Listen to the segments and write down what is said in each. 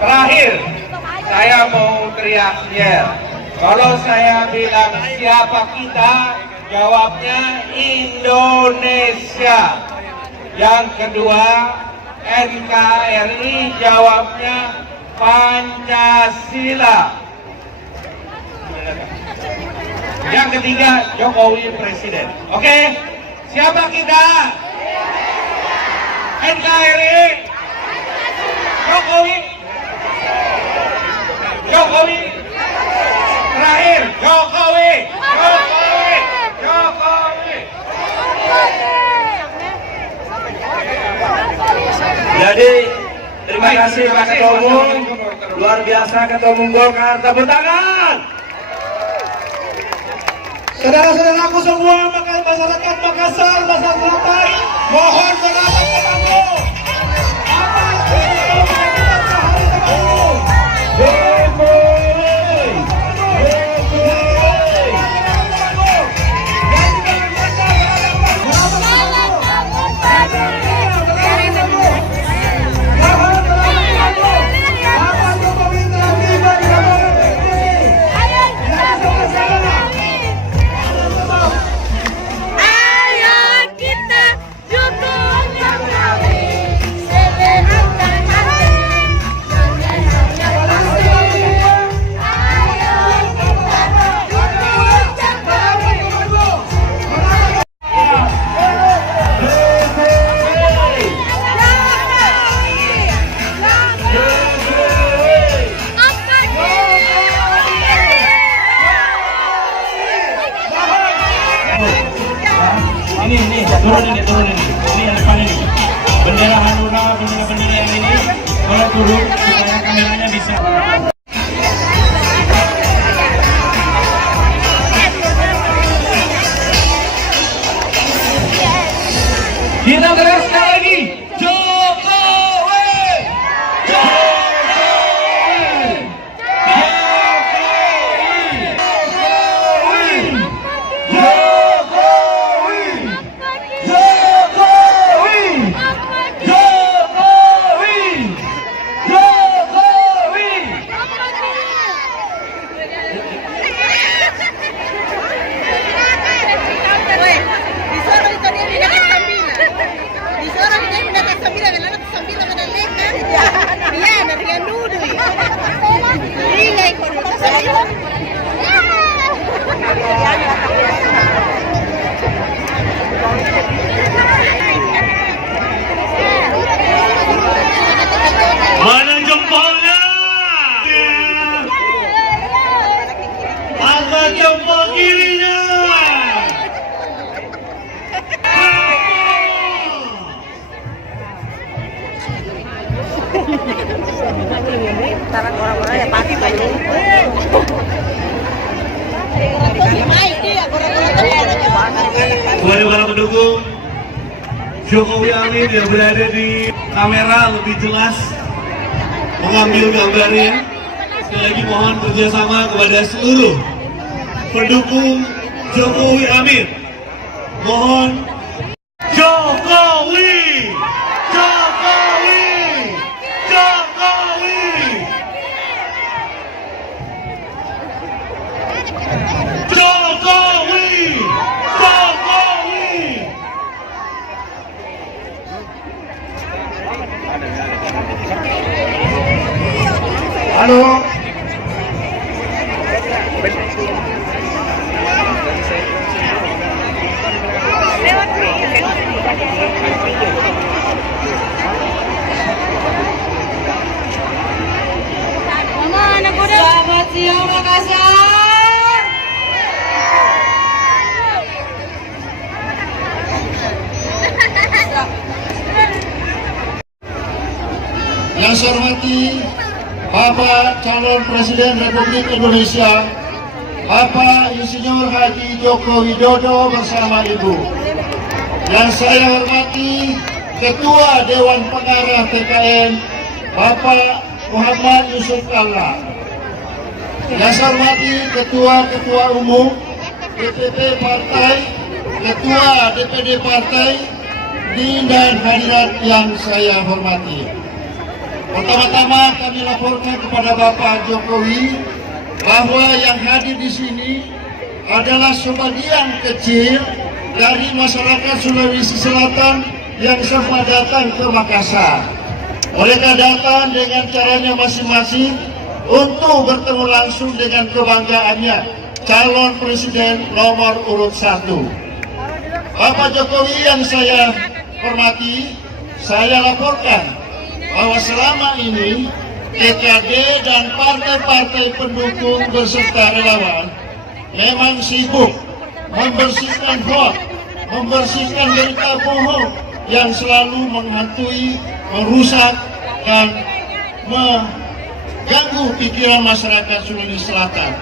Terakhir, saya mau teriak yel. Kalau saya bilang siapa kita, jawabnya Indonesia. Yang kedua, NKRI, jawabnya Pancasila. Yang ketiga, Jokowi Presiden. Oke? Siapa kita? NKRI, Jokowi, Jokowi, terakhir Jokowi, Jokowi, Jokowi. Jadi terima kasih Pak Ketua Umum, luar biasa Ketua Umum Golkar, tepuk tangan. Saudara-saudaraku semua, masyarakat Makassar, Makassar Selatan, mohon selamat ketemu. Turun ini yang depan ini. Bendera Hanura, bendera yang ini, kalau turun supaya kameranya bisa. Kita keras sekali lagi. Jokowi, Jokowi, mana jempolnya? Angkat jempol kirinya. Sekarang orang-orang ya pasti banyak. Kepada para pendukung Jokowi Amin yang berada di kamera lebih jelas mengambil gambarnya. Sekali lagi mohon kerjasama kepada seluruh pendukung Jokowi Amin. Mohon Jokowi, Jokowi, Jokowi. Jokowi, Jokowi. Halo. Selamat siang Makassar. Yang saya hormati Bapak Calon Presiden Republik Indonesia, Bapak Insinyur Haji Joko Widodo bersama Ibu. Yang saya hormati Ketua Dewan Pengarah TKN, Bapak Muhammad Yusuf Kalla. Yang saya hormati Ketua Umum DPP Partai, Ketua DPD Partai, dan hadirat yang saya hormati. Pertama-tama kami laporkan kepada Bapak Jokowi bahwa yang hadir di sini adalah sebagian kecil dari masyarakat Sulawesi Selatan yang sempat datang ke Makassar. Mereka datang dengan caranya masing-masing untuk bertemu langsung dengan kebanggaannya calon presiden nomor urut 1. Bapak Jokowi yang saya hormati, saya laporkan bahwa selama ini TKD dan partai-partai pendukung beserta relawan memang sibuk membersihkan hoax, membersihkan berita bohong yang selalu menghantui, merusak, dan mengganggu pikiran masyarakat Sulawesi Selatan.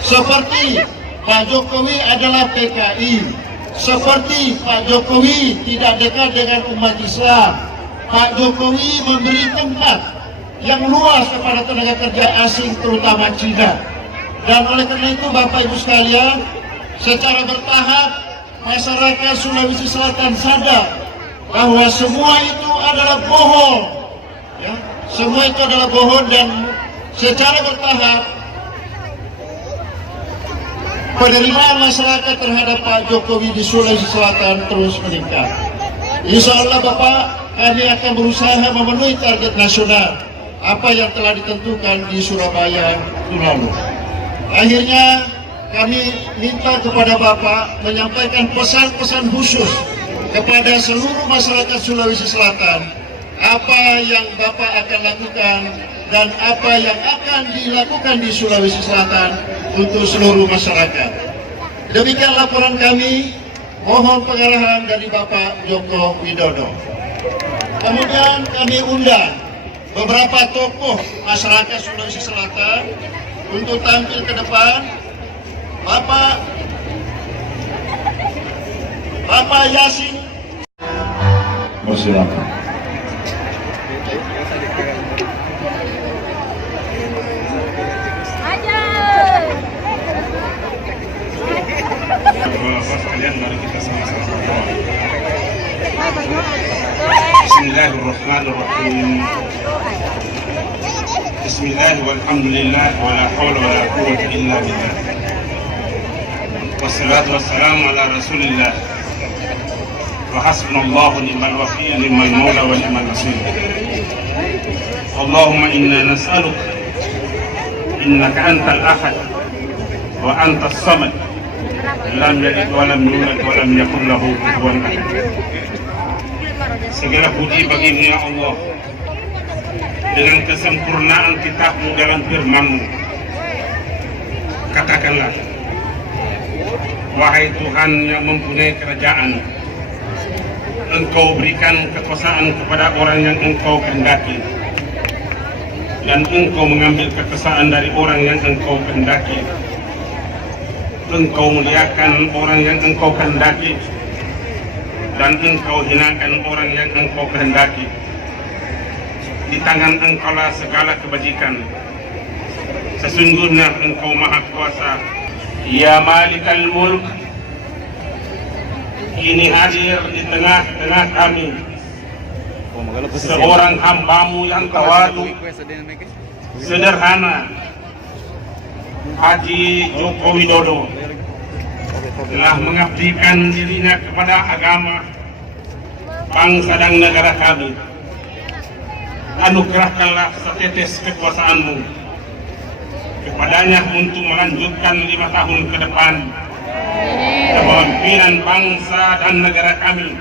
Seperti Pak Jokowi adalah PKI, seperti Pak Jokowi tidak dekat dengan umat Islam. Pak Jokowi memberi tempat yang luas kepada tenaga kerja asing terutama Cina. Dan oleh karena itu Bapak Ibu sekalian, secara bertahap masyarakat Sulawesi Selatan sadar bahwa semua itu adalah bohong. Ya, semua itu adalah bohong, dan secara bertahap penerimaan masyarakat terhadap Pak Jokowi di Sulawesi Selatan terus meningkat. Insya Allah Bapak, kami akan berusaha memenuhi target nasional apa yang telah ditentukan di Surabaya lalu. Akhirnya kami minta kepada Bapak menyampaikan pesan-pesan khusus kepada seluruh masyarakat Sulawesi Selatan, apa yang Bapak akan lakukan dan apa yang akan dilakukan di Sulawesi Selatan untuk seluruh masyarakat. Demikian laporan kami, mohon pengarahan dari Bapak Joko Widodo. Kemudian kami undang beberapa tokoh masyarakat Sulawesi Selatan untuk tampil ke depan. Bapak Yasin, Persilakan. Sekalian, mari kita sama-sama berdoa. Bismillahirrahmanirrahim. Bismillah walhamdulillah wala hawla wala quwwata illa billah. Wassalatu wassalamu ala rasulillah. Wa hasbunallahu ni'mal wakil, ni'mal maula wa ni'mal nasir. Allahumma inna nas'aluk innaka antal ahad wa antas samad lam yalid wa lam yulad wa lam yakul lahu kufuwan ahad. Segala puji bagimu ya Allah, dengan kesempurnaan kitab-Mu dalam firman-Mu. Katakanlah, wahai Tuhan yang mempunyai kerajaan, Engkau berikan kekuasaan kepada orang yang Engkau kehendaki. dan engkau mengambil kekesaan dari orang yang engkau kehendaki. Engkau muliakan orang yang engkau kehendaki, dan engkau hinakan orang yang engkau kehendaki. Di tangan engkaulah segala kebajikan. Sesungguhnya engkau maha kuasa. Ya Malikal Mulk, ini hadir di tengah-tengah kami seorang hambamu yang tawadu, sederhana, Haji Joko Widodo, telah mengabdikan dirinya kepada agama, bangsa dan negara kami. Anugerahkanlah setetes kekuasaanmu kepadanya untuk melanjutkan 5 tahun ke depan kepemimpinan bangsa dan negara kami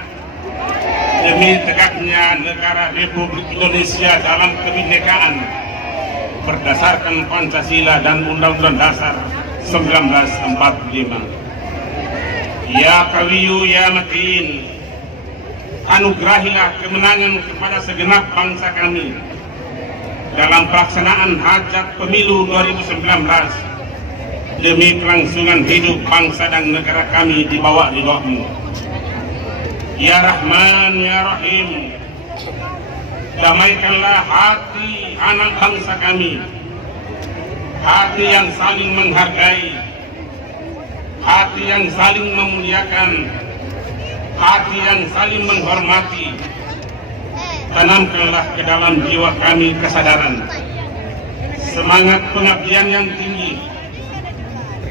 demi tegaknya negara Republik Indonesia dalam kebinekaan berdasarkan Pancasila dan Undang-Undang Dasar 1945. Ya Qawiyu Ya Matin, anugerahilah kemenangan kepada segenap bangsa kami dalam pelaksanaan hajat pemilu 2019 demi kelangsungan hidup bangsa dan negara kami di bawah ridhomu. Ya Rahman Ya Rahim, damaikanlah hati anak bangsa kami, hati yang saling menghargai, hati yang saling memuliakan, hati yang saling menghormati. Tanamkanlah ke dalam jiwa kami kesadaran, semangat pengabdian yang tinggi,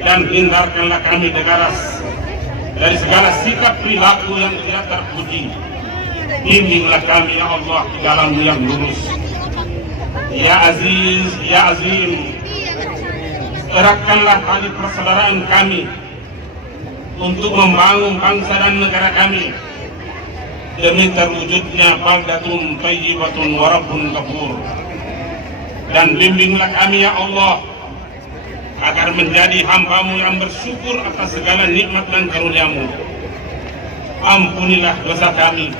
dan hindarkanlah kami dari segala sikap perilaku yang tidak terpuji. Bimbinglah kami ya Allah di dalam yang lurus. Ya Aziz Ya Azim, eratkanlah tali persaudaraan kami untuk membangun bangsa dan negara kami demi terwujudnya baldatun thayyibatun wa rabbun ghafur. Dan bimbinglah kami ya Allah agar menjadi hamba-Mu yang bersyukur atas segala nikmat dan karunia-Mu. Ampunilah dosa kami,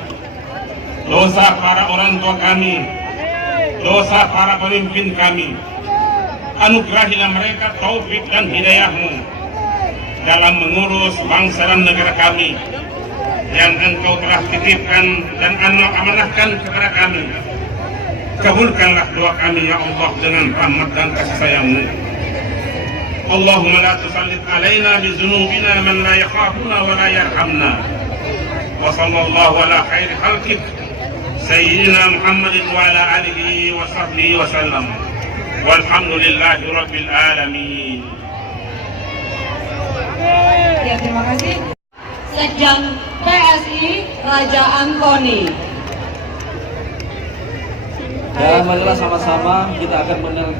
dosa para orang tua kami, dosa para pemimpin kami. Anugerahilah mereka taufik dan hidayah-Mu dalam mengurus bangsa dan negara kami yang Engkau telah titipkan dan amanahkan kepada kami. Kabulkanlah doa kami ya Allah dengan rahmat dan kasih sayang-Mu. Allahumma la tusallit alaina bi dzunubina man la yakhafuna wa la yarhamna. Wa sallallahu ala khairi khalqik sayyidina Muhammadin wa ala alihi wa sahbihi wa sallam. Walhamdulillahi rabbil alamin. Ya, terima kasih. Sekjen PSI Raja Angkoni. Dan marilah sama-sama kita akan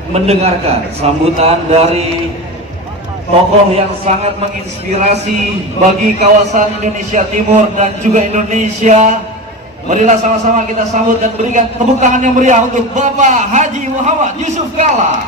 mendengarkan sambutan dari tokoh yang sangat menginspirasi bagi kawasan Indonesia Timur dan juga Indonesia. Marilah sama-sama kita sambut dan berikan tepuk tangan yang meriah untuk Bapak Haji Muhammad Yusuf Kalla.